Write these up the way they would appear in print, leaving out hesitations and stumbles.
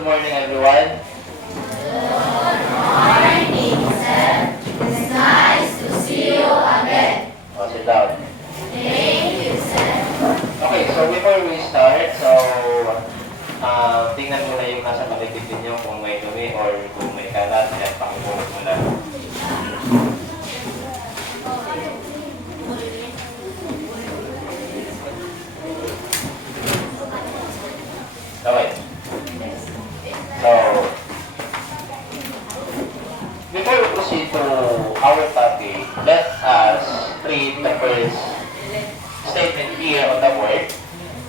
good morning everyone. Good morning, sir. It's nice to see you again. Sit down. Thank you, sir. Okay, so before we start, tingnan muna yung nasa paligid ninyo kung may dumi or kung may kalat, yan, pakipulot muna. Okay. So, before we proceed to our topic, let us read the first statement here on the word.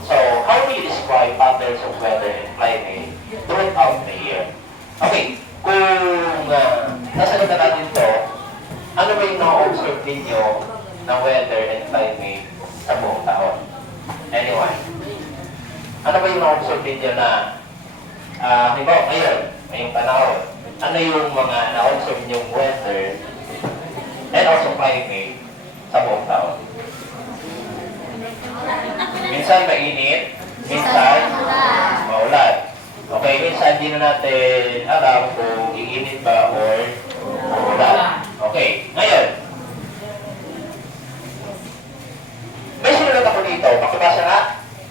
So, how do you describe patterns of weather and climate throughout the year? Okay, kung nasagot na natin to, ano ba yung na-observe ninyo na weather and climate sa buong taon? Anyone? Ano ba yung na-observe ninyo na halimbawa ngayong panahon, ano yung mga na-observe ninyong weather and also climate sa buong taon? Minsan mainit, minsan maulan. Okay, minsan di na natin alam kung iinit ba or maulan. Okay, ngayon. May sinulat ako dito. Makibasa nga?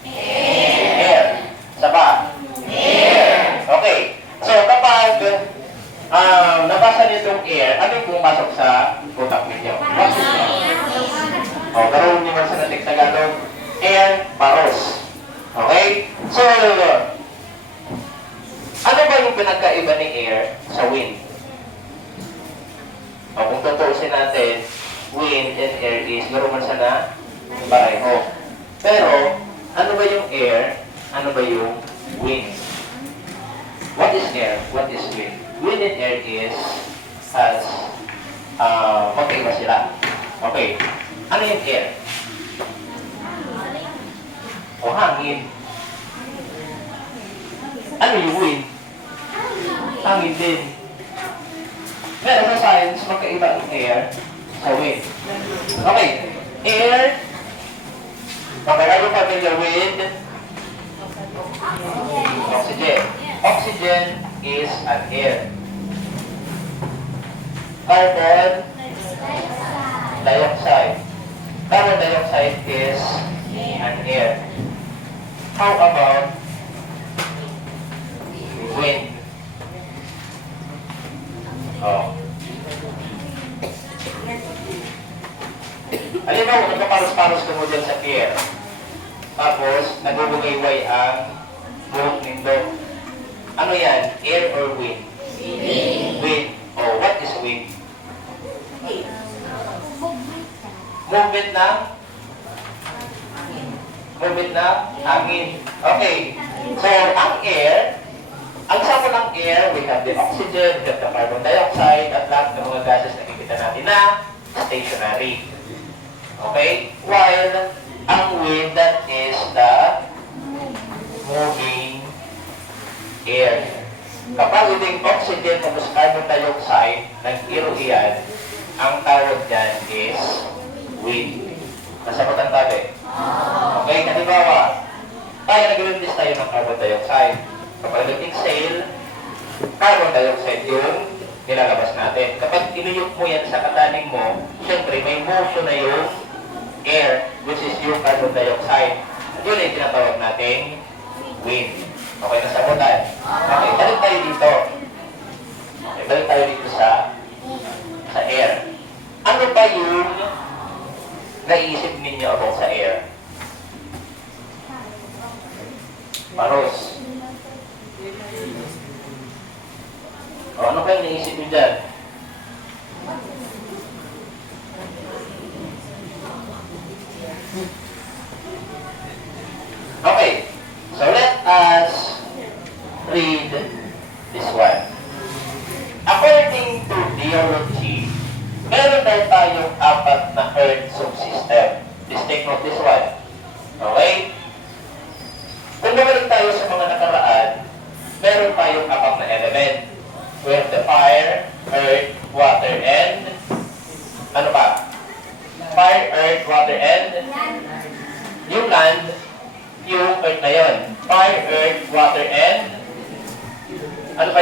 Air. Saba? Air. Okay. So, kapag nabasa nitong air, ano yung pumasok sa utak ninyo? Karoon nyo man sa nating Tagalog, air, paros. Okay? So, ano ba yung pinagkaiba ni air sa wind? Kung tutuusin natin, wind and air is meron man sana pareho. Pero, ano ba yung air? Ano ba yung wind? What is air? What is wind? Wind and air is magkaiba sila. Okay. Ano yung air? O hangin. Ano yung wind? Hangin din. Pero sa science, magkaiba ang air sa wind. Okay. Air. Okay, are you familiar with oxygen? Oxygen is an air. Carbon dioxide. Carbon dioxide is an air. How about wind? Halimbawa, nagpaparos-paros ka mo dyan sa air. Tapos, nagbubugayway ang buhok nindo. Ano yan? Air or wind? Wind. Oh, what is wind? Movement ng hangin. Okay. So, ang air, ang sama ng air, we have the oxygen, we have the carbon dioxide, at lahat ng mga gases na nakikita natin na stationary. Okay? While ang wind, that is the moving air. Kapag yung oxygen tapos carbon dioxide, nag-iro iyan, ang tawag dyan is wind. Nasagot ang tabi? Okay, kanibawa, tayo nag-release tayo ng carbon dioxide. Kapag nag-exhale, carbon dioxide yung nilalabas natin. Kapag inuyok mo yan sa kataning mo, syempre may motion na yung air, which is yung carbon dioxide. At yun ay tinatawag nating wind. Okay, nasagutan. Okay, balik tayo dito. Okay, balik tayo dito sa air. Ano ba yung naisip ninyo about sa air? Paros. Ano ba yung naisip nyo dyan? Okay, so let us read this one. According to geology, meron tayong apat na Earth subsystem. Please take note this one. Okay? Kung bumalik tayo sa mga nakaraan, meron tayong apat na element. We have the fire,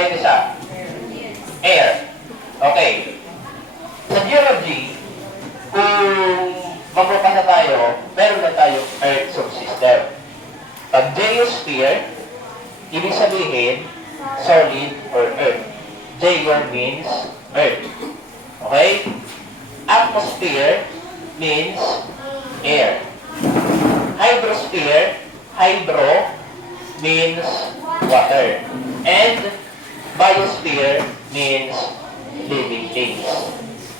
yung isa? Air. Okay. Sa geology, kung magbabasa tayo, meron na tayong Earth subsystem. Pag geosphere, ibig sabihin, solid or Earth. Geo means Earth. Okay? Atmosphere means air. Hydrosphere, hydro means water. And biosphere means living things.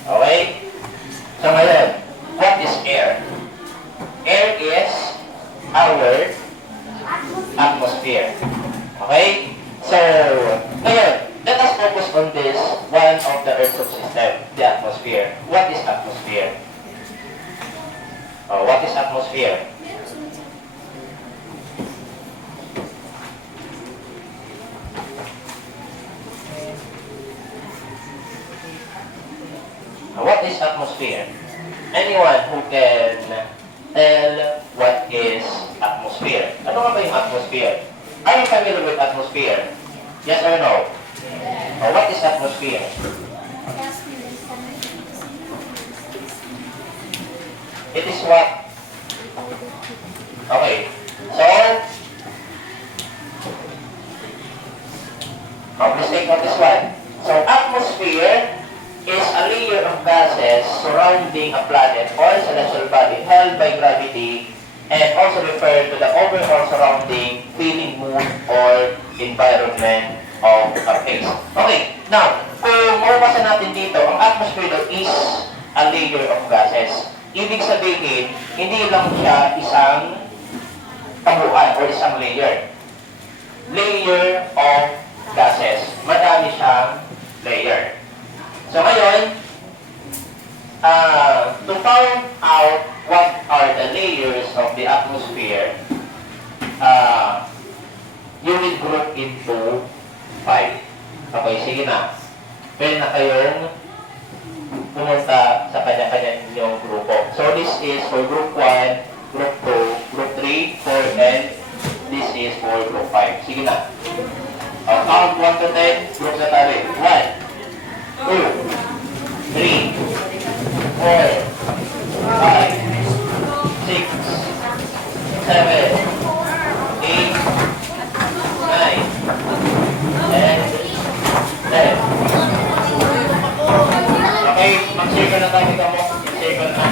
Okay? So ngayon, what is air? Air is our atmosphere. Okay? So, ngayon, let us focus on this one of the Earth subsystem, the atmosphere. What is atmosphere? What is atmosphere? What is atmosphere? Anyone who can tell what is atmosphere? Ano nga ba yung atmosphere? Are you familiar with atmosphere? Yes or no? What is atmosphere? It is what? Okay. So, please take note this one. So, atmosphere is a layer of gases surrounding a planet or celestial body held by gravity and also referred to the overall surrounding feeling mood or environment of a place. Okay, now, kung mabasa natin dito, ang atmosphere daw is a layer of gases. Ibig sabihin, hindi lang siya isang tabuan or isang layer. Layer of gases. Madami siyang layer. So ngayon, to find out what are the layers of the atmosphere, you will group into 5. Okay, sige na. Pwede na kayong pumunta sa kanya-kanya ninyong grupo. So this is for group 1, group 2, group 3, 4, and this is for group 5. Sige na. Count 1 to 10, group na tayo. 1, 2, 3, 4, 5, 6, 7, 8, 9, and 10. Okay, mag-circle na tayo mo. Circle na.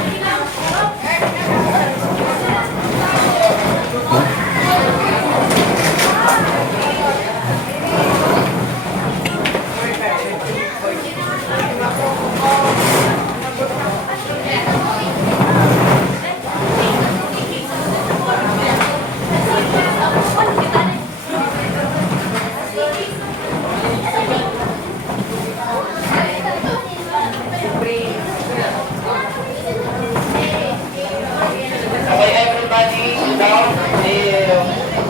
Okay, everybody, sit down.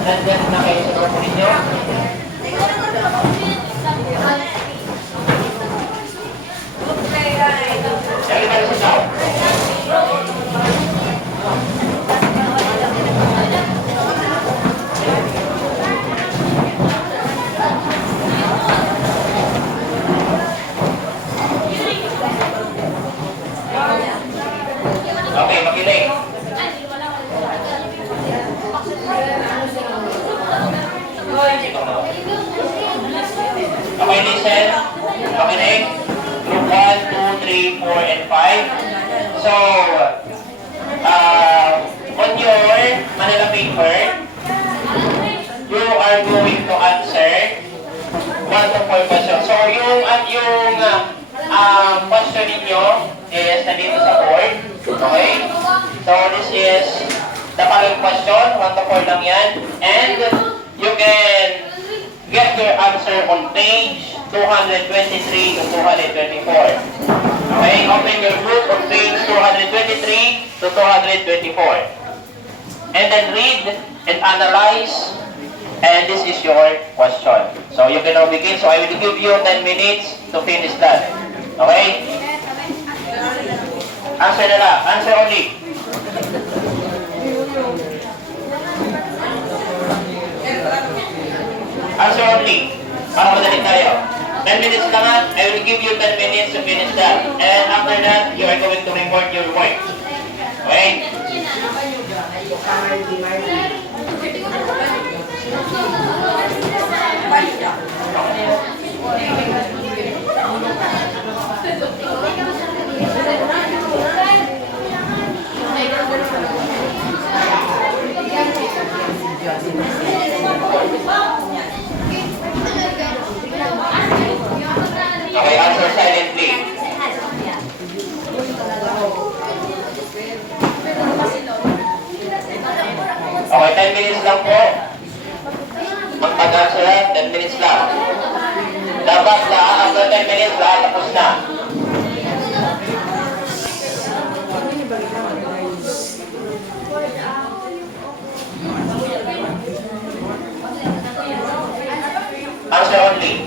Nandyan na kayo sa grupo ninyo. Everybody sit down. Okay, makinig. Okay, listen. Makinig. Group 1, 2, 3, 4, and 5. So, on your Manila paper, you are going to answer 1 to 4 questions. So, yung question ninyo is nandito sa board. Okay? So, this is the following question. 1 to 4 lang yan. And you can get your answer on page 223 to 224. Okay? Open your book on page 223 to 224. And then read and analyze. And this is your question. So, you can now begin. So, I will give you 10 minutes to finish that. Okay? Answer na lang. Answer only. Answer only. Para madali tayo. 10 minutes lang ha. I will give you 10 minutes to finish that. And after that, you are going to report your work. Okay? Okay, answer silently. Okay, 10 minutes lang po. Ang pag-answer, 10 minutes lang. Dapat lahat, after 10 minutes, lahat tapos na. Answer only.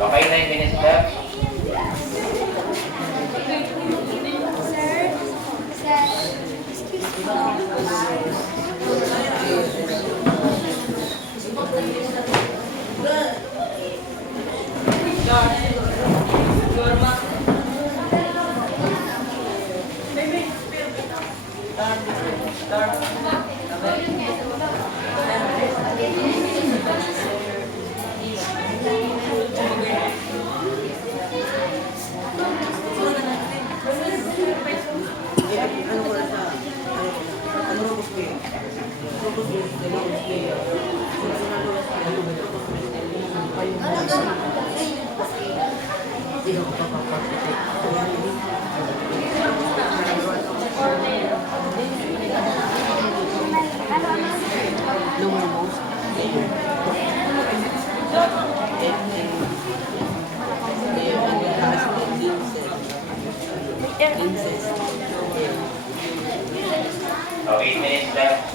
Okay, 9 minutes left. Oh, 8 minutes left.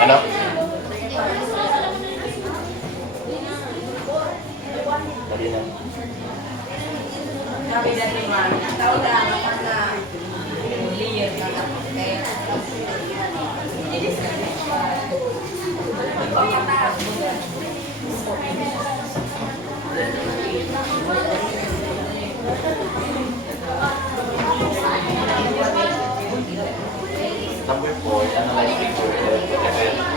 Ano? Dali na. Sabi natin man, tao na, layer na. Number 4, analyze figure 11.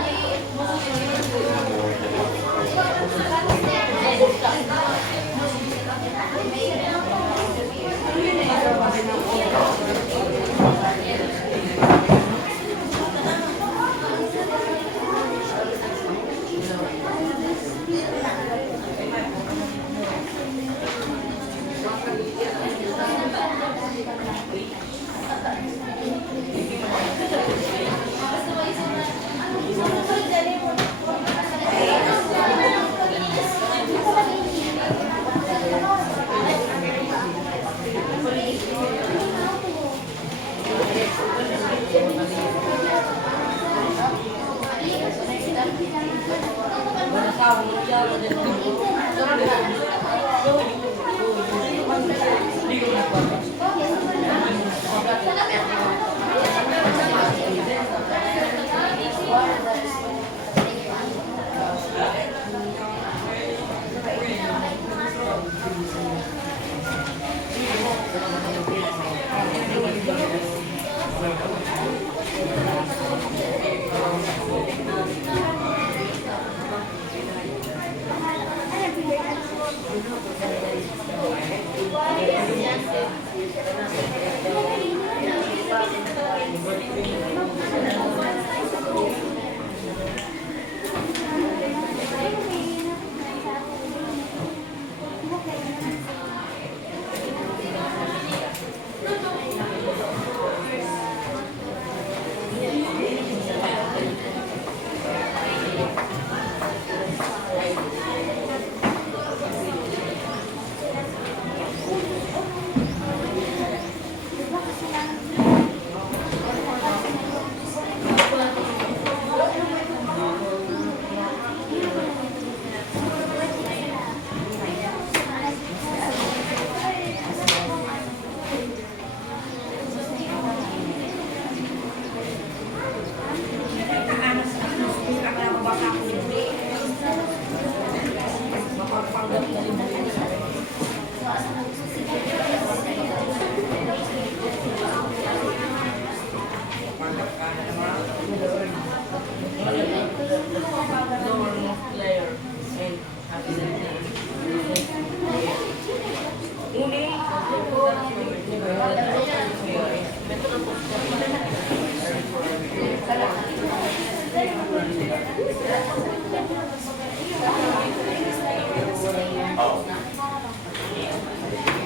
Oh.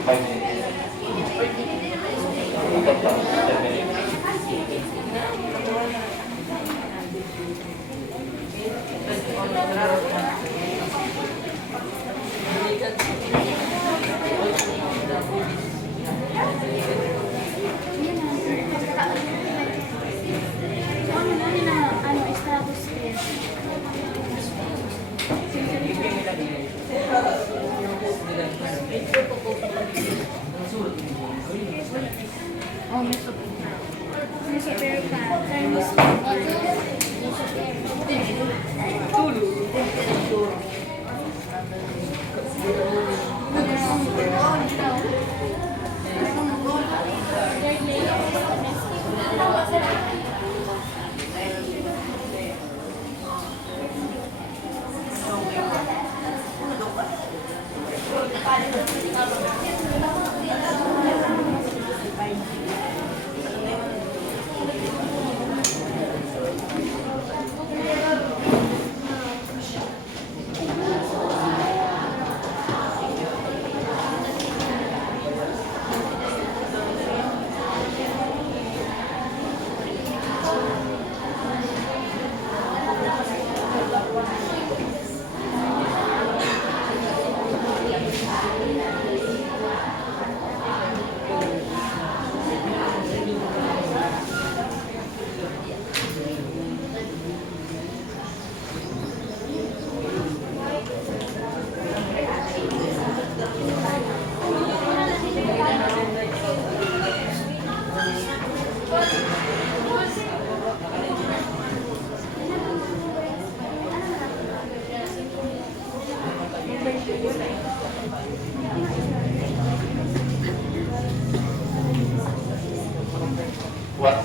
5 minutes. Cut down, 10 minutes. Oh, may super. May super pa. Chinese.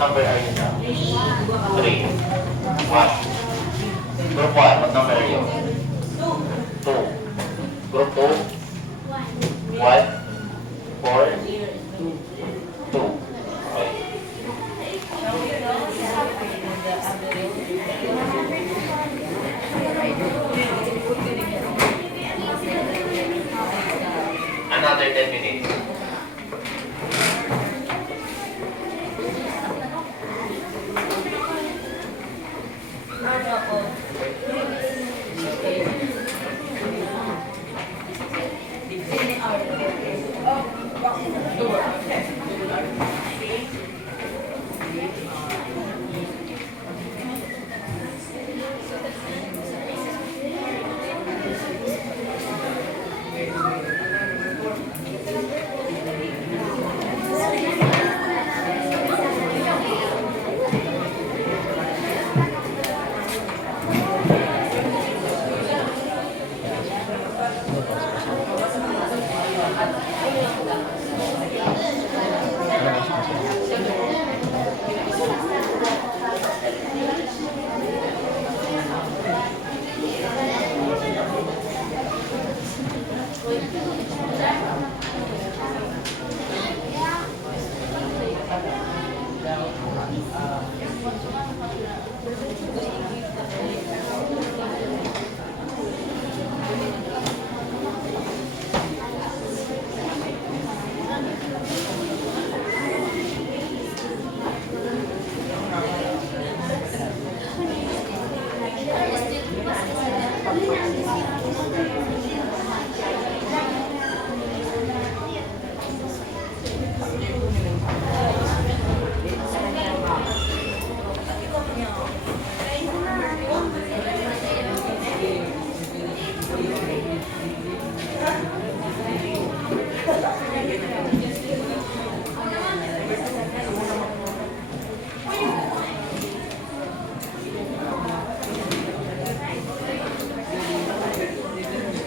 number are you now? 3. 1. Group 1, what number are you? 2. Group 2? 1. 4. 2. Okay. Another 10 minutes.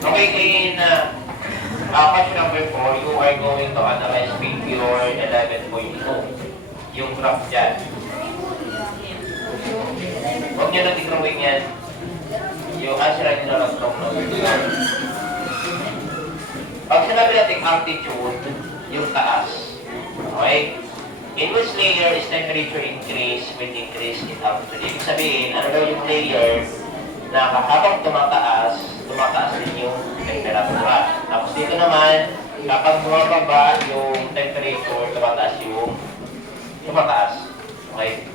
Okay, in question number 4, you are going to analyze figure 11.2. Yung graph dyan. Huwag nyo nang i-drawing yan. Yung answer nyo na lang from pag sinabi natin altitude, yung taas. Okay? In which layer is temperature increase with increase in altitude? Ibig sabihin, ano daw yung layer na habang tumataas din yung temperatura. Tapos dito naman, kapag bumababa yung temperature, tumataas. Okay?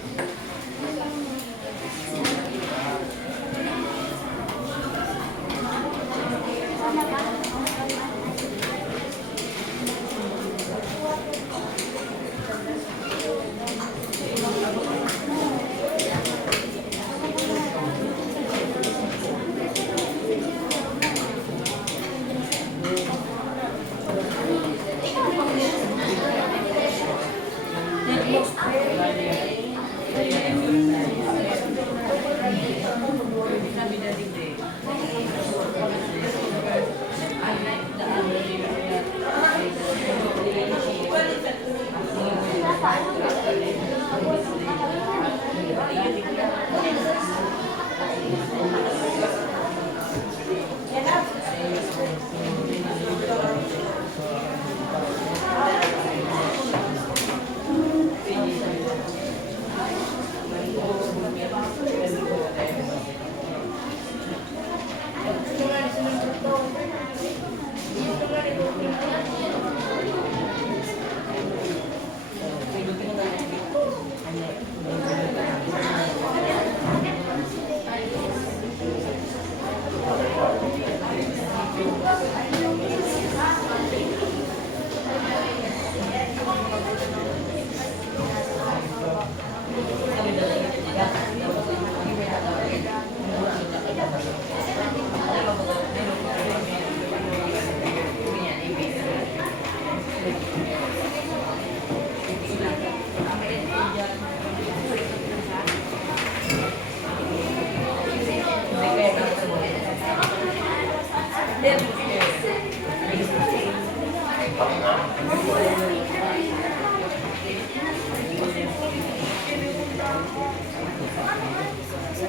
Oh,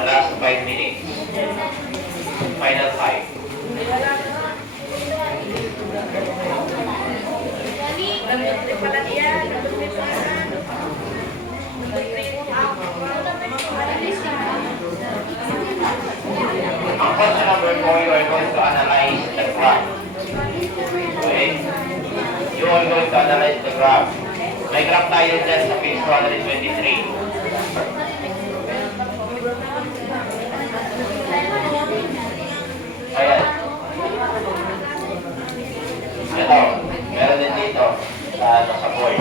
last 5 minutes. Final 5. Ang question number 4, you are going to analyze the graph. Okay? You are going to analyze the graph. May graph tayo dyan sa page 223. Ayan. Ito, meron din dito sa board.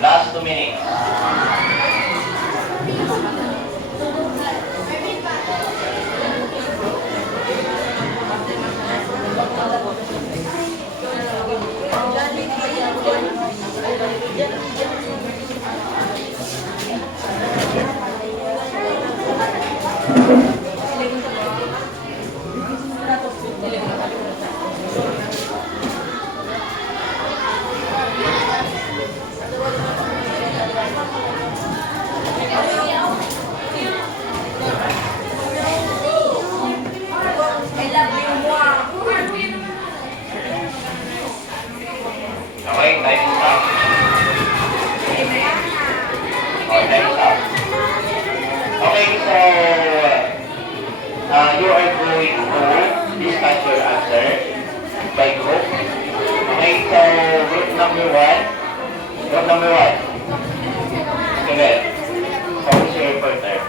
Last 2 minutes. Okay, time is up. Okay, time is up. Okay, so you are going to discuss your answer by group. Okay, so group number 1. Group number 1. Steven. So who's your reporter?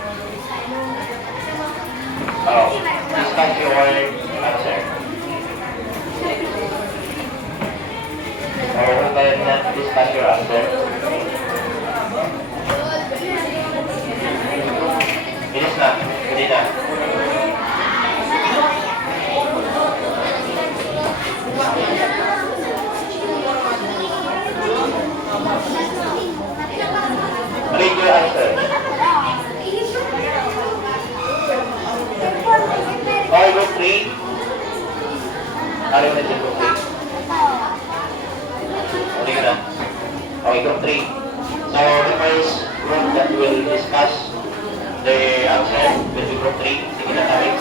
Oh, discuss your answer. Or who can discuss your answer? Bilis na. Hindi na. Read your answer. Okay, group 3. Ano yung nasa group 3? Okay ka na? Okay, group 3. So, the first group that will discuss the answer will be group 3. Sige na tayo.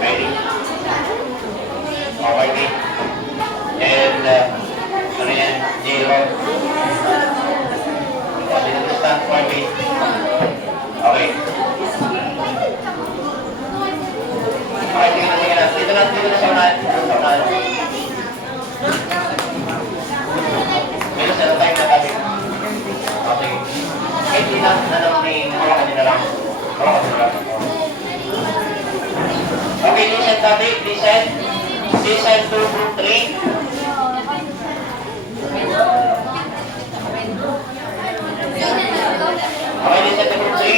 Kylie. Kylie. And, ano yan? J-Rob. O, dinagustan. Kylie. Okay. Okay, sige na. Dito na sa unahan. Sa unahan. Meron sa time na tabi. Okay. Kahit di na nanaming hawakan nila lang. Hawakan nila lang. Okay, listen tabi. Listen. Listen to group 3. Okay, listen to group 3.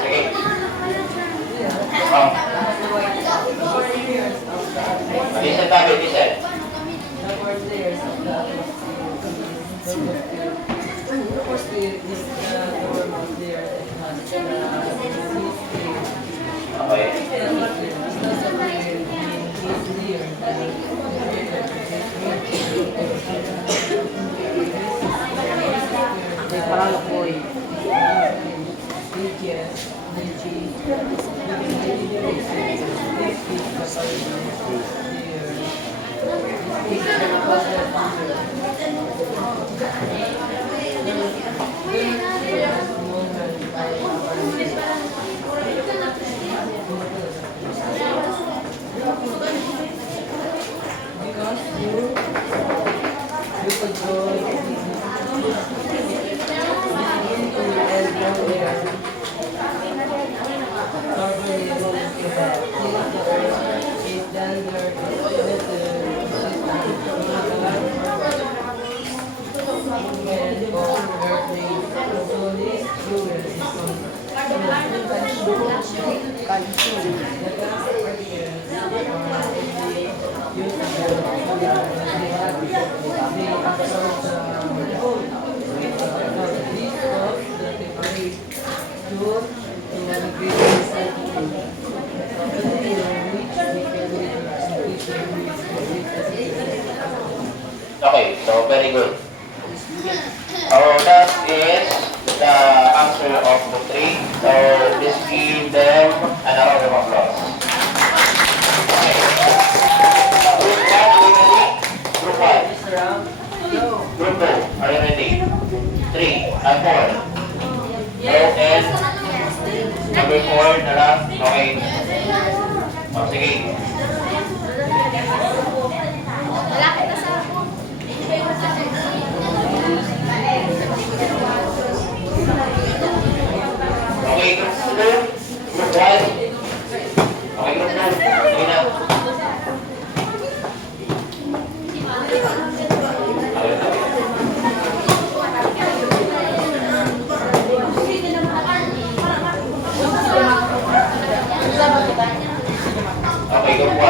Sige. Oh. Listen tabi, listen. Okay, so very good. So that is the answer of the three. So please give them another round of applause. Okay. Group 1, are you ready? Group 1. Group 2, are you ready? 3 and 4. And number 4 na lang. Okay. O, sige. Malapit na sa ako. Okay, group 2. Group 1. Okay, group 2. Sige na. Okay, group 1.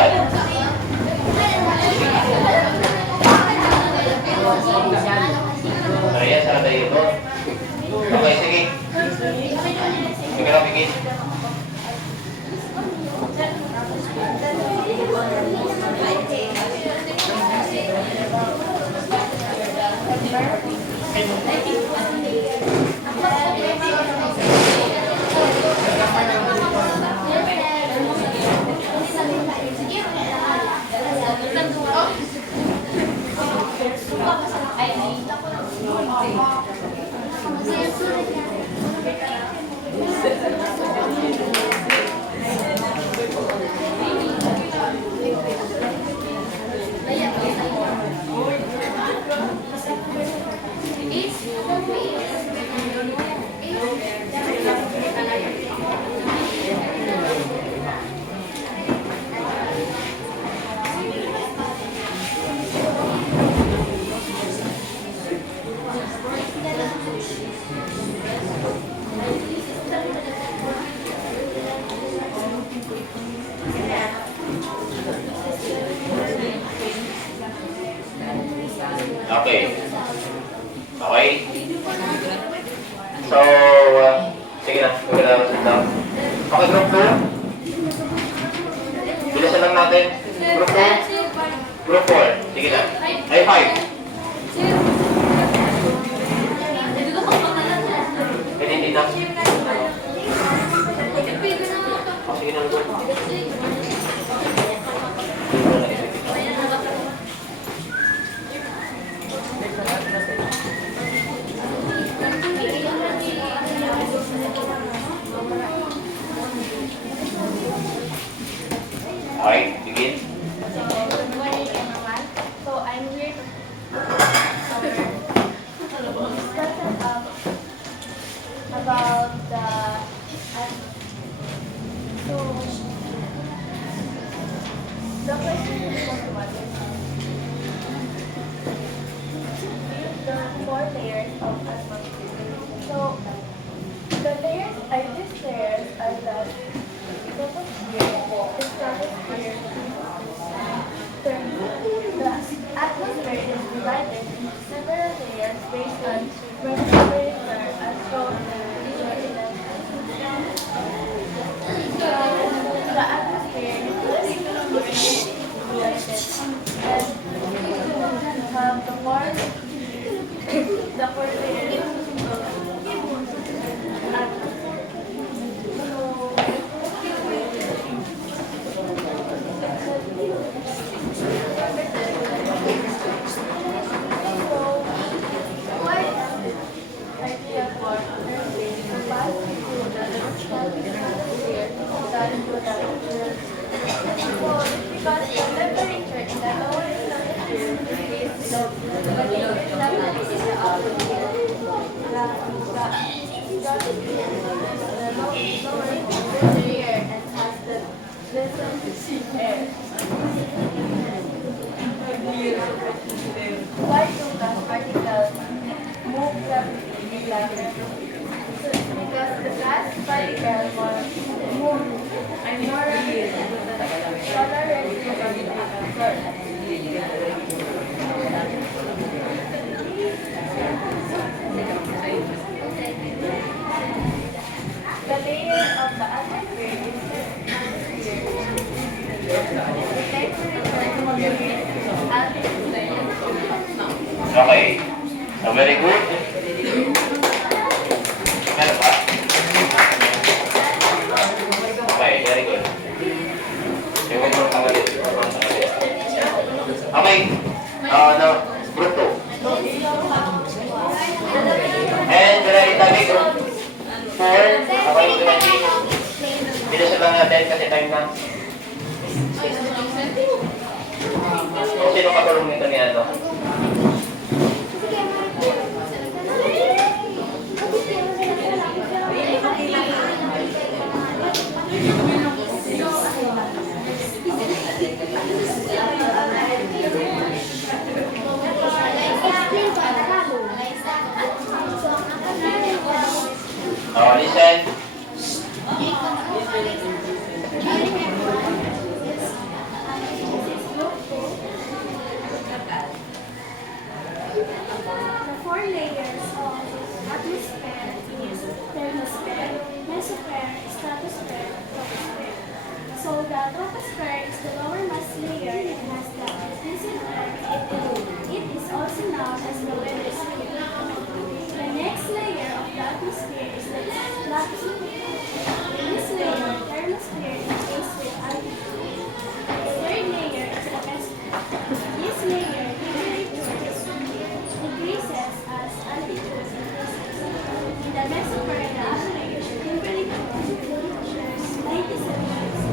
Ayan, sarap tayo ito. Okay, sige. Sige lang, begin. Okay. Okay. So, sige na. Sige na. Sit down. Okay, group 2. Bilisan lang natin. Group 2. Group 4. Sige na. Ay, 5. Pwede hindi na. Sige na. Okay, begin. Good morning, everyone. So I'm here to about the question is the 4 layers of atmosphere. So the layers these layers are the troposphere, the stratosphere. The atmosphere is divided into several layers based on where temperature as shown visually. The atmosphere is divided and have the 4 layers of atmosphere. Why do gas particles move rapidly left? Because the gas particles move more rapidly than the solar radiation source. The layer of the atmosphere is the temperature, altitude. Okay. So, very good. Meron pa? Okay, very good. Yung mga tangalit. Okay. Now, group 2. And, tabi group 4. Okay, bilisan lang natin kasi time na. Kung sino katulong nito ni ano? Listen. The four layers of atmosphere is thermosphere, mesosphere, stratosphere, troposphere. So the troposphere is the lowermost layer and has the decent earth. It is also known as the weather sphere. The next layer of the atmosphere is the stratosphere. This layer, thermosphere, is based with altitude. The third layer is the mesosphere. This layer decreases as altitude increases. In the mesosphere, the average temperature is 97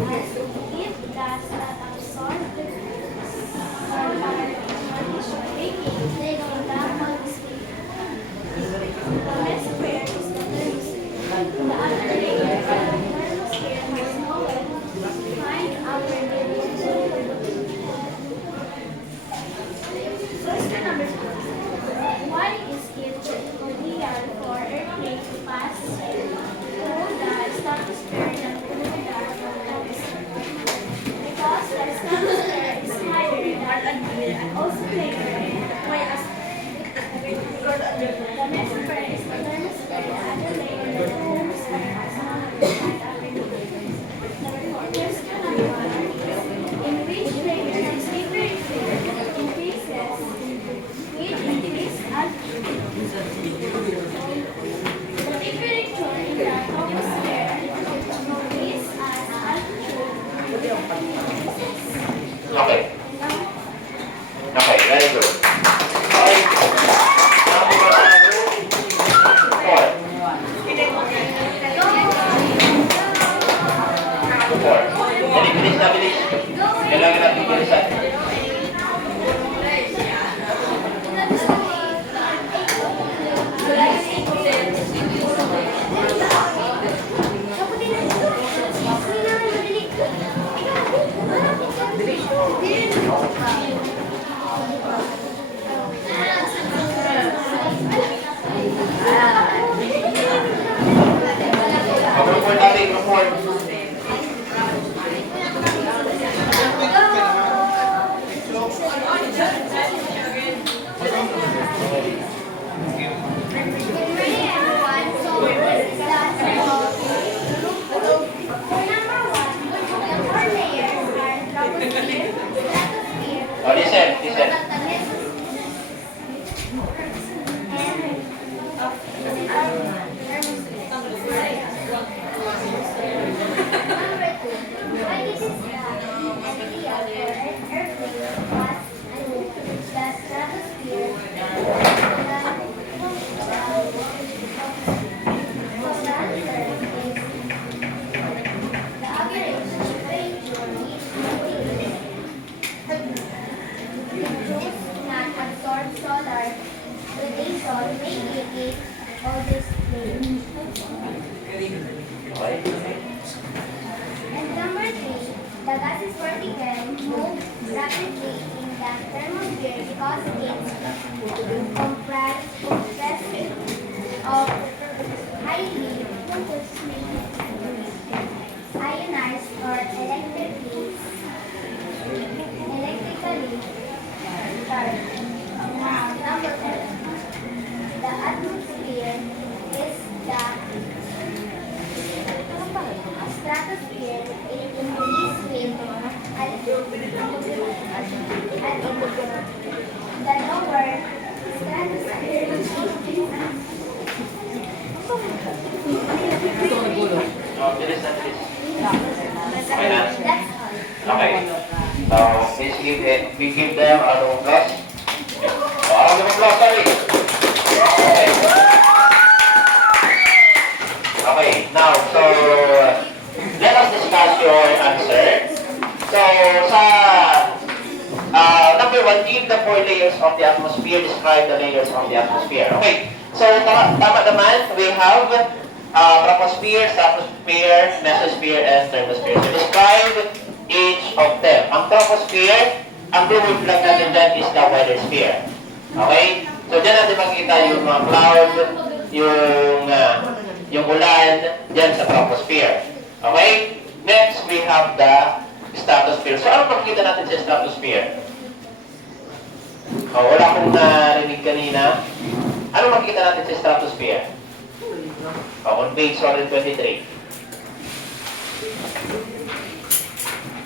as it does not absorb the carbon condition, making it the atmosphere. The mesosphere is the thermosphere. The other layer of the thermosphere has no defined upper limit. Question number 2. Why is it ideal for airplane to pass through the stratosphere than through the atmosphere? Because the stratosphere is higher than ozone whereas the mesosphere is the thermosphere, the other layer, the thermosphere has not defined upper limit. Number 4. Question number 1. In which layer is temperature increases with increased altitude? The temperature in the troposphere increases as altitude increases. Okay. Okay, very good. Okay. Four. Jadi bilis na bilis. Kailangan natin bilisan. Group 4 natin, group 4. Oh, listen. oldest layer. Okay? And number 3, the gases particle move rapidly in the thermosphere because it's compressed of highly ionized or electrically charged. Now, number 4, the atmosphere is the stratosphere is increased with altitude. The lower stratosphere Oh, bilis na bilis. Okay na? that's all. Okay. So, please we give them a round of applause. So, a round of applause, sorry. Okay. Okay, now, so, let us discuss your answer. So, sa number 1, give the 4 layers of the atmosphere. Describe the layers of the atmosphere. Okay, so, tama naman, we have troposphere, stratosphere, mesosphere, and thermosphere. So, describe each of them. Ang troposphere, ang blue word lang natin dyan is the weather sphere. Okay? So, dyan natin makikita yung mga cloud, yung ulan, dyan sa troposphere. Okay? Next, we have the stratosphere. So, ano makikita natin sa stratosphere? Wala akong narinig kanina. Ano makikita natin sa stratosphere? On page 123.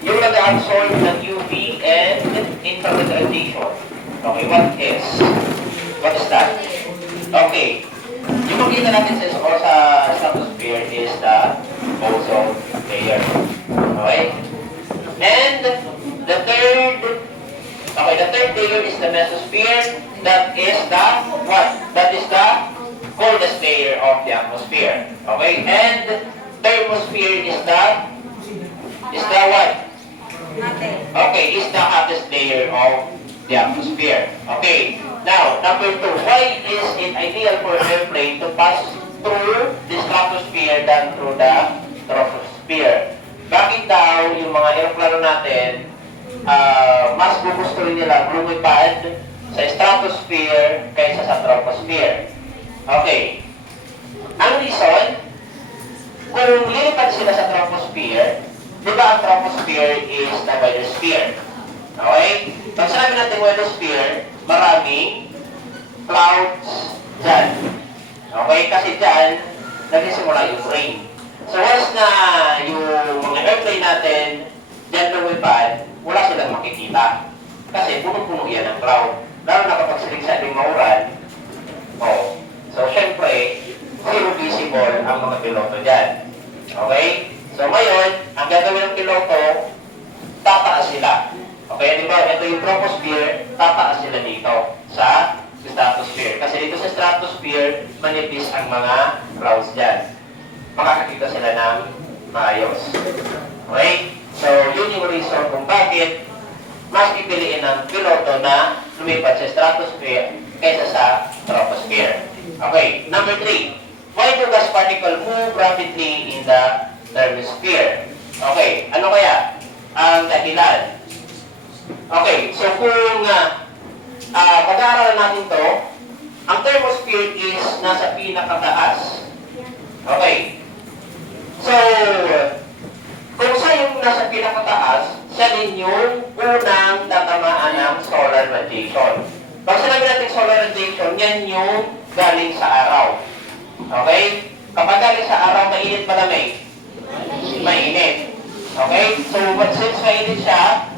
Yung nag-absorb ng UV and infrared radiation. Okay, what is that? Okay. Yung makita natin sa stratosphere is the ozone layer. Okay? And the third layer is the mesosphere. That is the what? That is the coldest layer of the atmosphere. Okay? And thermosphere is the what? Okay, is the hottest layer of the atmosphere. Okay. Now, number 2, why is it ideal for an airplane to pass through the stratosphere than through the troposphere? Bakit daw yung mga aeroplano natin, mas gusto rin nila lumipad sa stratosphere kaysa sa troposphere? Okay. Ang reason, kung lilipad sila sa troposphere, di ba ang troposphere is the weather sphere? Okay? Pag sinabi natin weather sphere, maraming clouds dyan. Okay? Kasi dyan, nagsisimula yung rain. So once na yung mga airplane natin dyan lumipad, wala silang makikita. Kasi puno-puno yan ng cloud. Lalo na kapag siling-saling mauran, so syempre, zero visible ang mga piloto dyan. Okay? So ngayon, ang gagawin ng piloto, tataas sila. Okay, di ba? Ito yung troposphere, tataas sila dito sa stratosphere. Kasi dito sa stratosphere, manipis ang mga clouds dyan. Makakakita sila ng maayos. Okay? So, yun yung reason kung bakit mas pipiliin ng piloto na lumipad sa stratosphere kaysa sa troposphere. Okay, number 3. Why do gas particle move rapidly in the thermosphere? Okay, ano kaya ang dahilan? Okay, so kung pag-aaralan natin to, ang thermosphere is nasa pinakataas. Okay. So, kung siya yung nasa pinakataas, siya din yung unang tatamaan ng solar radiation. Pag sinabi natin solar radiation, yan yung galing sa araw. Okay? Kapag galing sa araw, mainit malamig? Mainit. Okay? So, since mainit siya,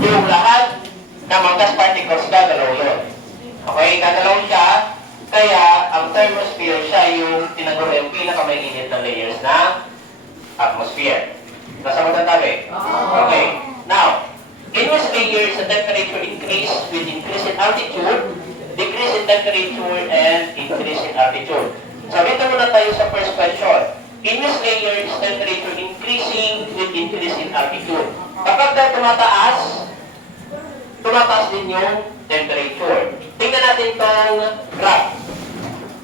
yung lahat ng mga gas particles gagalaw yun. Okay? Gagalaw siya, kaya ang thermosphere siya yung tinaguro yung pinakamainit na layers ng atmosphere. Nasa magtatabi? Okay. Now, in which layers the temperature increase with increase in altitude, decrease in temperature, and increase in altitude? So, dito muna tayo sa first question. In which layer is temperature increasing with increase in altitude? Kapag na tumataas din yung temperature. Tingnan natin itong graph.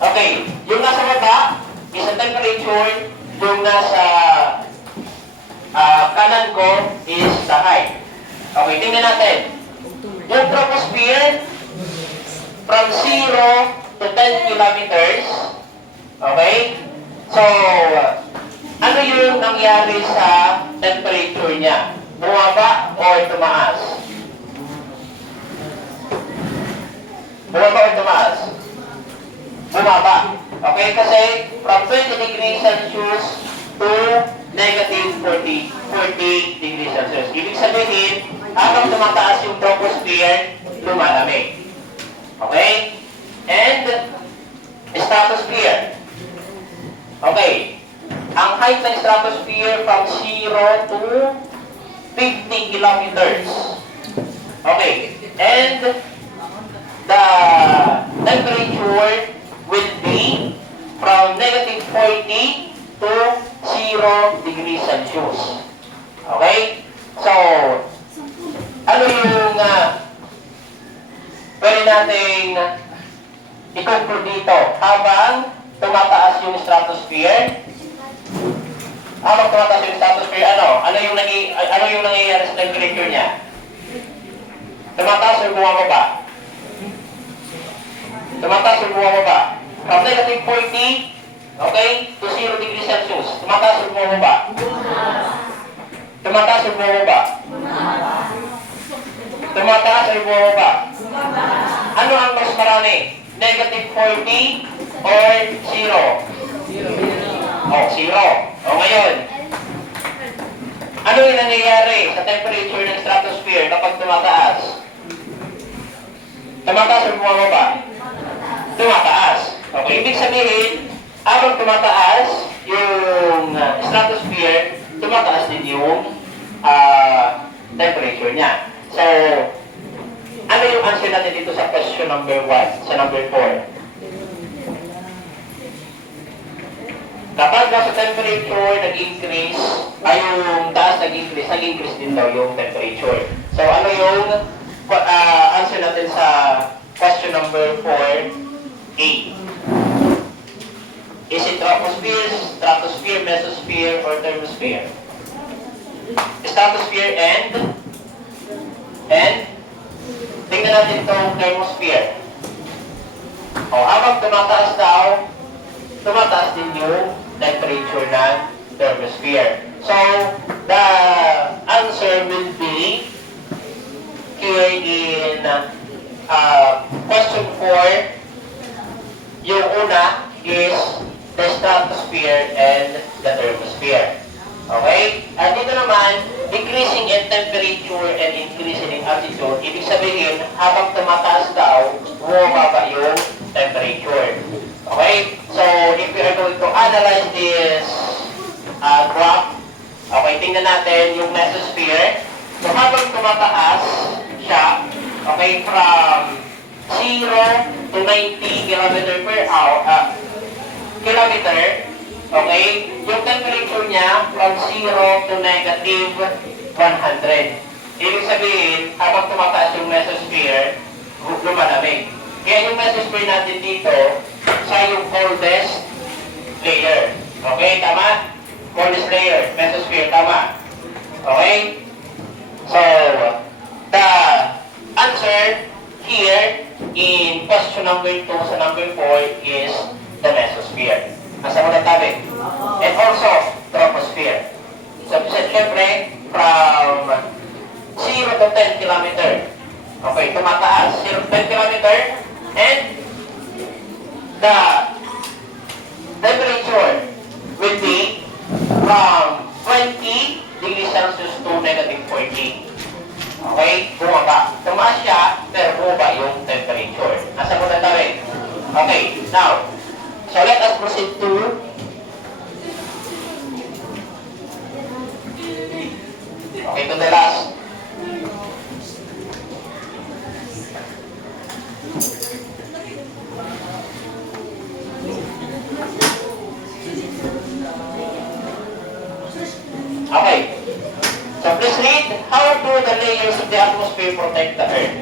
Okay, yung nasa baba is ang temperature, yung nasa kanan ko is the height. Okay, tingnan natin. Yung troposphere, from 0 to 10 kilometers. Okay? So, ano yung nangyari sa temperature niya? Bumaba or tumaas? Bumaba or tumaas? Bumaba. Okay, kasi from 20 degrees Celsius to negative 40 degrees Celsius. Ibig sabihin, habang tumataas yung troposphere, lumalamig. Okay? And, stratosphere. Okay. Ang height ng stratosphere from 0 to 50 kilometers. Okay. And, the temperature will be from negative 40 to 0 degrees Celsius. Okay? So, ano yung pwede nating i-conclude dito habang tumataas yung stratosphere? Habang tumataas yung stratosphere, ano yung nangyayari sa temperature niya? Tumataas o bumababa? Tumataas o bumababa? From negative 40, okay, to 0 degrees Celsius. Tumataas o bumababa? Tumataas o bumababa? Tumataas o bumababa? Ano ang mas marami? Negative 40 or 0? Oh, 0. O ngayon, ano yung nangyayari sa temperature ng stratosphere kapag tumataas? Tumataas o bumababa? Tumataas. Okay, ibig sabihin, habang tumataas yung stratosphere, tumataas din yung temperature niya. So, ano yung answer natin dito sa question number 1, sa number 4? Kapag nasa temperature nag-increase, ay yung taas nag-increase din daw yung temperature. So, ano yung answer natin sa question number 4A? Is it troposphere, stratosphere, mesosphere, or thermosphere? Stratosphere and tingnan natin itong thermosphere. O, habang tumataas daw, tumataas din yung temperature ng thermosphere. So, the answer will be here in question 4. Yung una is the stratosphere and the thermosphere. Okay? At dito naman, decreasing in temperature and increasing in altitude, ibig sabihin, habang tumataas daw, bumababa yung temperature. Okay? So, if we are going to analyze this graph, okay, tingnan natin yung mesosphere. So, habang tumataas siya, okay, from 0 to 90 kilometer, okay, yung temperature niya from 0 to negative 100. Ibig sabihin, habang tumataas yung mesosphere, lumalamig. Kaya yung mesosphere natin dito, siya yung coldest layer. Okay, tama? Coldest layer, mesosphere, tama? Okay? So, the answer here in question number 2 sa number 4 is the mesosphere. Nasa muna tabi. And also, troposphere. So, siyempre, from 0 to 10 kilometer. Okay, tumataas, 0 to 10 kilometer, and the temperature will be from 20 degrees Celsius to negative 40. Okay, bumaba. Tumaas siya, pero bumaba yung temperature. Nasa muna tabi. Okay, now, so let us proceed to to the last. Okay. So please read, how do the layers of the atmosphere protect the Earth?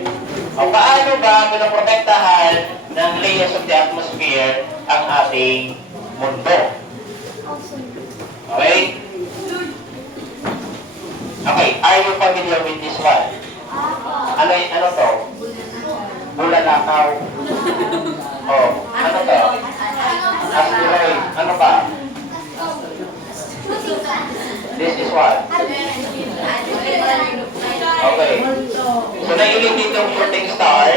O paano ba pinaprotektahan ng layers of the atmosphere ang ating mundo. Also, Okay? Okay, are you familiar with this one? Ano to? Bulalakaw. Oh, ano to? Asteroid. Ano pa? This is what? Okay. So, nailing ditong shooting star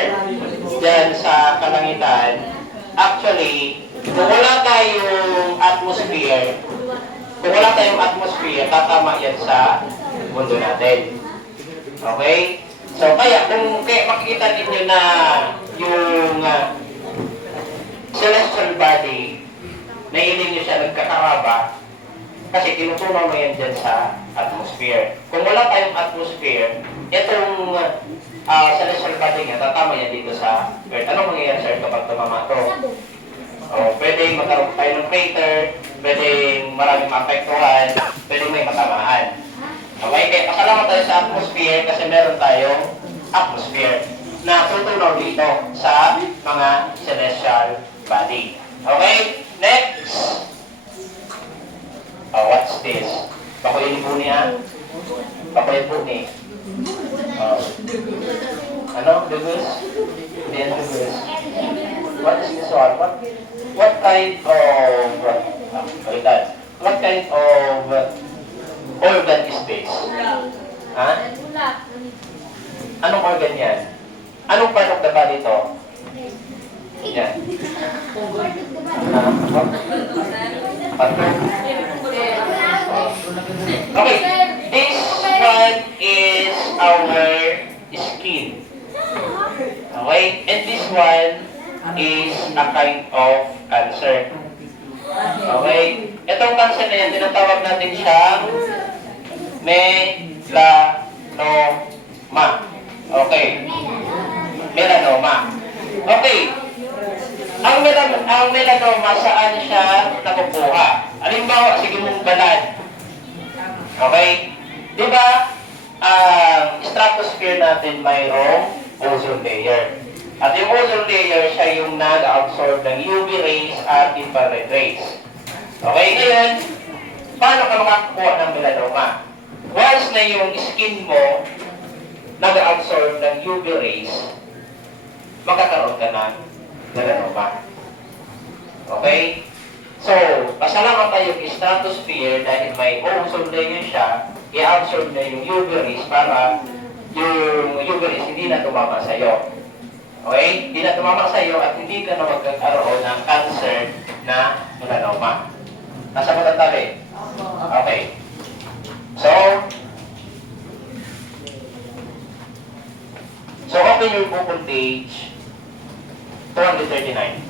dyan sa kalangitan. Actually, kung wala tayong atmosphere, tatama yan sa mundo natin. Okay? So, kaya kung makikita ninyo na yung celestial body, nailing nyo siya nagkakaraba, kasi tinutunaw mo yan dyan sa atmosphere. Kung wala tayong atmosphere, itong celestial body nga, tatama yan dito sa Earth. Anong mangyayari sa Earth kapag tumama to? Pwedeng magkaroon tayo ng crater, pwedeng maraming maapektuhan, pwedeng may matamaan. Okay, kaya pasalamat tayo sa atmosphere kasi meron tayong atmosphere na tutunaw dito sa mga celestial body. Okay, next. What's this? Bakuyin po niya. Bakuyin po ni. Ano? Dugus? Hindi yan dugus. What is this one? What kind of... What kind of organ is this? Ha? Anong organ yan? Anong part of the body ito? Yan. Okay, this one is our skin. Okay, and this one is a kind of cancer. Okay, itong cancer na yan, tinatawag natin siyang melanoma. Okay, melanoma. Okay, ang melanoma, saan siya nakukuha? Halimbawa, sige mong balat. Okay? Di ba, ang stratosphere natin mayroong ozone layer. At yung ozone layer, siya yung nag-absorb ng UV rays at infrared rays. Okay, ngayon, paano ka makakuha ng melanoma? Once na yung skin mo nag-absorb ng UV rays, magkakaroon ka ng melanoma. Okay? So, pasalamat tayo yung stratosphere dahil may ozone layer siya, i-absorb na yung UV rays para yung UV rays hindi na tumama sa'yo. Okay? Hindi na tumama sa'yo at hindi ka na magkakaroon ng cancer na melanoma. Nasa mo tabi? Okay. So open your book on page 239.